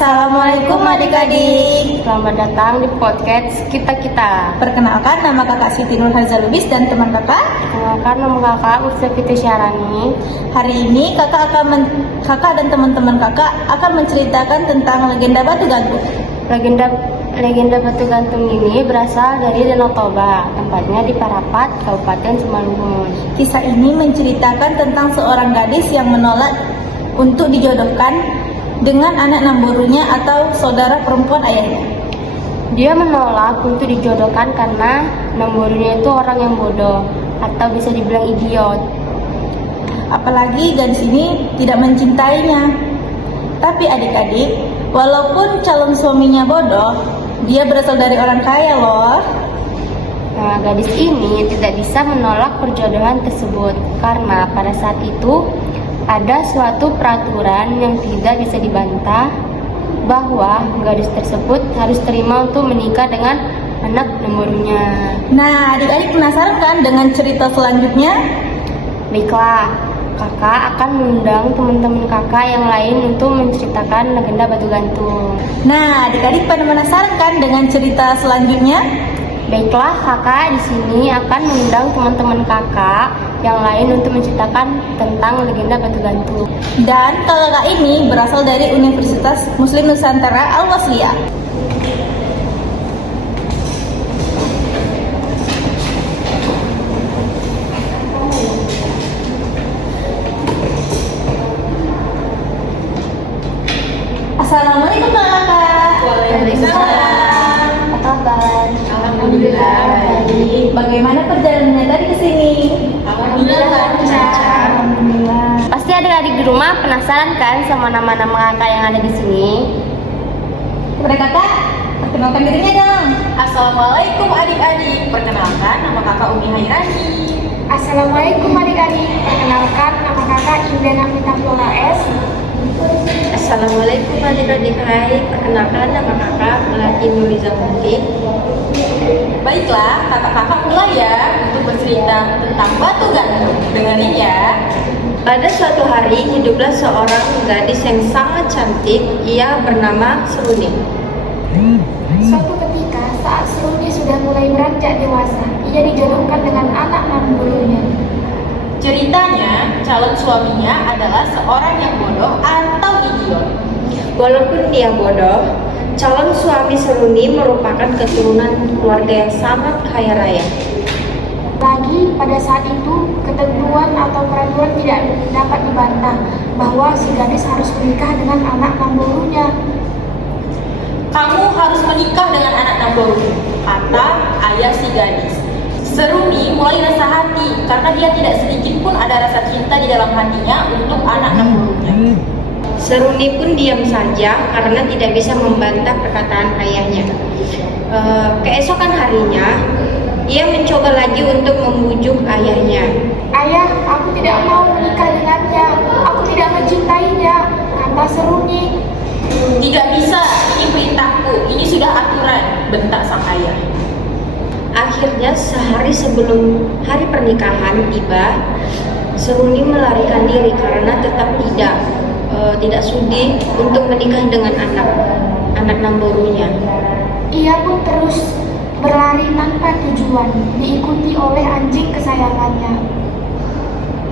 Assalamualaikum adik-adik. Selamat datang di podcast Kita. Perkenalkan, nama kakak Siti Nurhaliza Lubis dan teman kakak. Perkenalkan, nama kakak Ustafita Syarani. Hari ini kakak dan teman-teman kakak akan menceritakan tentang legenda Batu Gantung. Legenda Batu Gantung ini berasal dari Danau Toba, tempatnya di Parapat, Kabupaten Simalungun. Kisah ini menceritakan tentang seorang gadis yang menolak untuk dijodohkan dengan anak namborunya atau saudara perempuan ayahnya. Dia menolak untuk dijodohkan karena namborunya itu orang yang bodoh atau bisa dibilang idiot. Apalagi gadis ini tidak mencintainya. Tapi adik-adik, walaupun calon suaminya bodoh, dia berasal dari orang kaya loh. Nah, gadis ini tidak bisa menolak perjodohan tersebut karena pada saat itu ada suatu peraturan yang tidak bisa dibantah bahwa gadis tersebut harus terima untuk menikah dengan anak namborunya. Nah, adik-adik penasaran kan dengan cerita selanjutnya? Baiklah, kakak akan mengundang teman-teman kakak yang lain untuk menceritakan legenda Batu Gantung. Nah, adik-adik pada penasaran kan dengan cerita selanjutnya? Baiklah, kakak di sini akan mengundang teman-teman kakak yang lain untuk menceritakan tentang legenda Batu Gantung. Dan kakak ini berasal dari Universitas Muslim Nusantara Al-Wasliyah. Assalamualaikum kakak. Waalaikumsalam. Apa kabar? Alhamdulillah baik. Bagaimana perjalanannya tadi ke sini? Alhamdulillah lancar. Alhamdulillah. Pasti adik-adik di rumah penasaran kan sama nama-nama kakak yang ada di sini? Kepada kakak, perkenalkan dirinya dong. Assalamualaikum adik-adik, perkenalkan nama kakak Umi Hairani. Assalamualaikum adik-adik, perkenalkan nama kakak Indah Nafita Flora S. Assalamualaikum adik-adik, hai, perkenalkan nama kakak Melati Nuriza Munti. Baiklah, kakak-kakak mulai ya untuk bercerita tentang Batu Gantung. Dengerin ya. Pada suatu hari hiduplah seorang gadis yang sangat cantik. Ia bernama Seruni. Suatu ketika saat Seruni sudah mulai beranjak dewasa, ia dijodohkan dengan anak namborunya. Ceritanya, calon suaminya adalah seorang yang bodoh atau idiot. Walaupun dia bodoh, calon suami Seruni merupakan keturunan keluarga yang sangat kaya raya. Lagi pada saat itu, ketentuan atau peraturan tidak dapat dibantah bahwa si gadis harus menikah dengan anak namborunya. Kamu harus menikah dengan anak namborumu, kata ayah si gadis. Seruni mulai rasa hati karena dia tidak sedikit pun ada rasa cinta di dalam hatinya untuk anak namborunya. Seruni pun diam saja karena tidak bisa membantah perkataan ayahnya. Keesokan harinya, ia mencoba lagi untuk membujuk ayahnya. Ayah, aku tidak mau menikah dengannya. Aku tidak mencintainya, kata Seruni. Tidak bisa, ini perintahku, ini sudah aturan, bentak sang ayah. Akhirnya sehari sebelum hari pernikahan tiba, Seruni melarikan diri karena tetap tidak sudi untuk menikah dengan anak namborunya. Ia pun terus berlari tanpa tujuan, diikuti oleh anjing kesayangannya.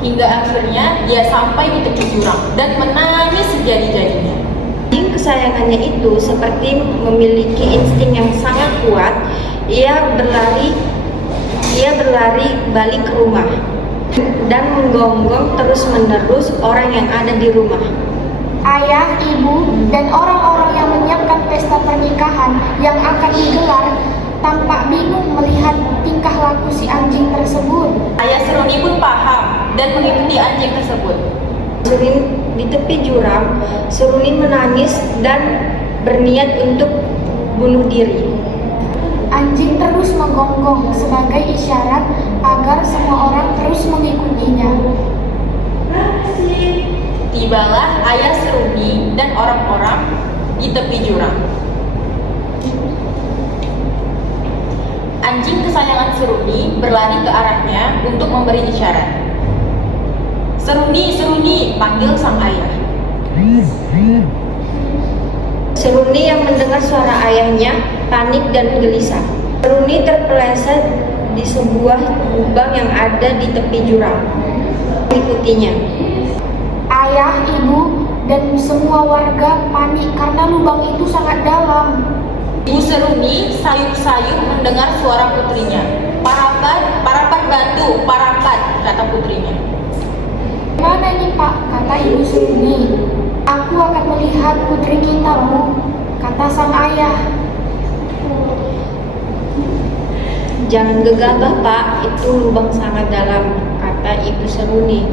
Hingga akhirnya dia sampai di tepi jurang dan menangis sejadi-jadinya. Anjing kesayangannya itu seperti memiliki insting yang sangat kuat. Ia berlari balik ke rumah dan menggonggong terus-menerus orang yang ada di rumah. Ayah, ibu, dan orang-orang yang menyiapkan pesta pernikahan yang akan digelar tampak bingung melihat tingkah laku si anjing tersebut. Ayah Seruni pun paham dan mengikuti anjing tersebut. Di tepi jurang, Seruni menangis dan berniat untuk bunuh diri. Anjing terus menggonggong sebagai isyarat agar semua orang terus mengikutinya. Tibalah ayah Seruni dan orang-orang di tepi jurang. Anjing kesayangan Seruni berlari ke arahnya untuk memberi isyarat. Seruni, Seruni, panggil sang ayah. Seruni yang mendengar suara ayahnya panik dan gelisah. Seruni terpeleset di sebuah lubang yang ada di tepi jurang. Ikutinya. Ayah, ibu, dan semua warga panik karena lubang itu sangat dalam. Ibu Seruni sayup-sayup mendengar suara putrinya. Parapat, parapat batu, parapat, kata putrinya. Mana ini Pak? Kata ibu Seruni. Aku akan melihat putri kita, Bu, kata sang ayah. Jangan gegabah Pak, itu lubang sangat dalam, kata ibu Seruni.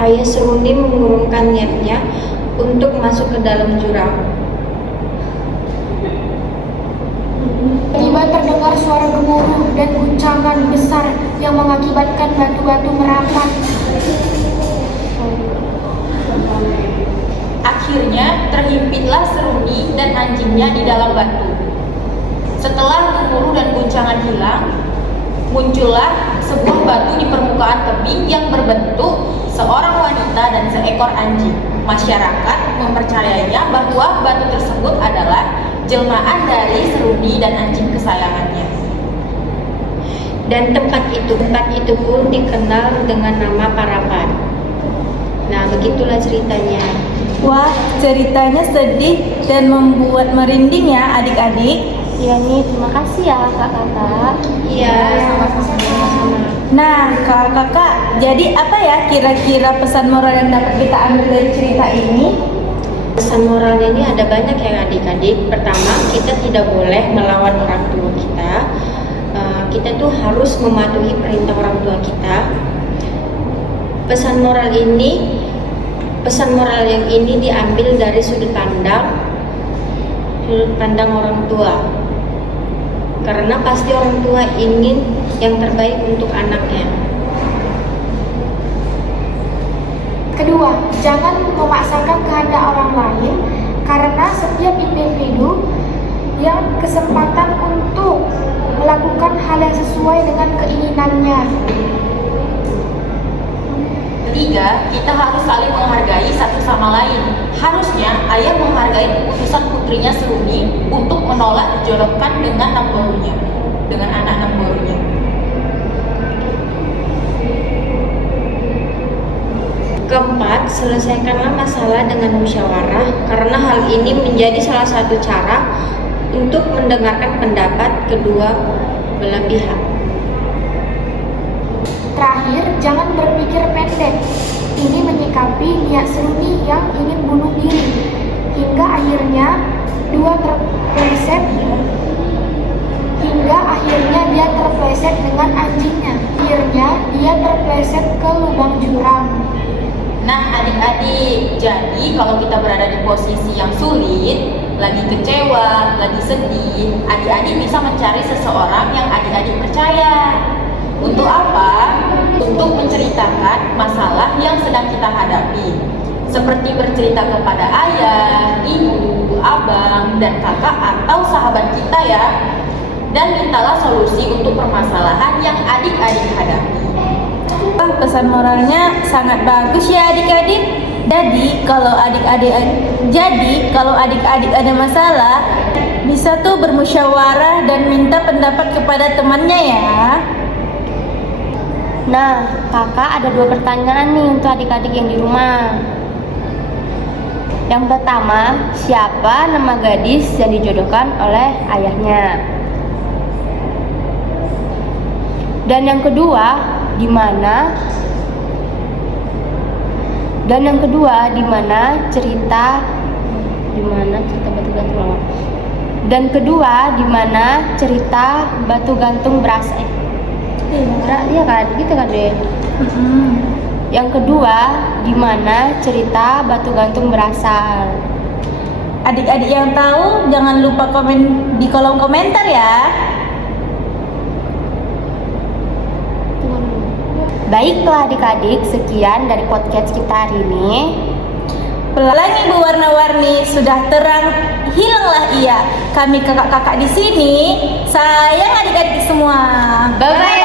Ayah Seruni mengurungkan niatnya untuk masuk ke dalam jurang. Tiba terdengar suara gemuruh dan guncangan besar yang mengakibatkan batu-batu merapat. Akhirnya terhimpitlah Seruni dan anjingnya di dalam batu. Setelah gemuruh dan guncangan hilang, muncullah sebuah batu di permukaan tebing yang berbentuk seorang wanita dan seekor anjing. Masyarakat mempercayainya bahwa batu tersebut adalah jelmaan dari Seruni dan anjing kesayangannya. Dan tempat itu pun dikenal dengan nama Parapat. Nah, begitulah ceritanya. Wah, ceritanya sedih dan membuat merinding ya adik-adik. Iya nih, terima kasih ya kakak-kakak. Iya, sama-sama. Nah, kakak-kakak, jadi apa ya kira-kira pesan moral yang dapat kita ambil dari cerita ini? Pesan moralnya ini ada banyak ya adik-adik. Pertama, kita tidak boleh melawan orang tua kita. Kita tuh harus mematuhi perintah orang tua kita. Pesan moral yang ini diambil dari sudut pandang orang tua. Karena pasti orang tua ingin yang terbaik untuk anaknya. Kedua, jangan memaksakan kehendak orang lain karena setiap individu yang kesempatan untuk melakukan hal yang sesuai dengan keinginannya. Ketiga, kita harus saling menghargai satu sama lain. Harusnya ayah menghargai keputusan putrinya Seruni untuk menolak dijodohkan dengan anak namborunya. Keempat, selesaikanlah masalah dengan musyawarah karena hal ini menjadi salah satu cara untuk mendengarkan pendapat kedua belah pihak. Terakhir, jangan berpikir pendek. Ini menyikapi niat Seruni yang ingin bunuh diri. Hingga akhirnya dia terpleset dengan anjingnya. Akhirnya dia terpleset ke lubang jurang. Nah adik-adik, jadi kalau kita berada di posisi yang sulit, lagi kecewa, lagi sedih, adik-adik bisa mencari seseorang yang adik-adik percaya. Untuk apa? Untuk menceritakan masalah yang sedang kita hadapi. Seperti bercerita kepada ayah, ibu, abang, dan kakak atau sahabat kita ya. Dan mintalah solusi untuk permasalahan yang adik-adik hadapi. Wah, pesan moralnya sangat bagus ya adik-adik. Jadi kalau adik-adik ada masalah, bisa tuh bermusyawarah dan minta pendapat kepada temannya ya. Nah, kakak ada 2 pertanyaan nih untuk adik-adik yang di rumah. Yang pertama, siapa nama gadis yang dijodohkan oleh ayahnya? Dan yang kedua, di mana cerita batu gantung berasal? Iya kan, gitu kan deh. Yang kedua, di mana cerita batu gantung berasal? Adik-adik yang tahu jangan lupa komen di kolom komentar ya. Baiklah adik-adik, sekian dari podcast kita hari ini. Pelangi berwarna-warni sudah terang, hilanglah ia. Kami kakak-kakak di sini sayang adik-adik semua. Bye-bye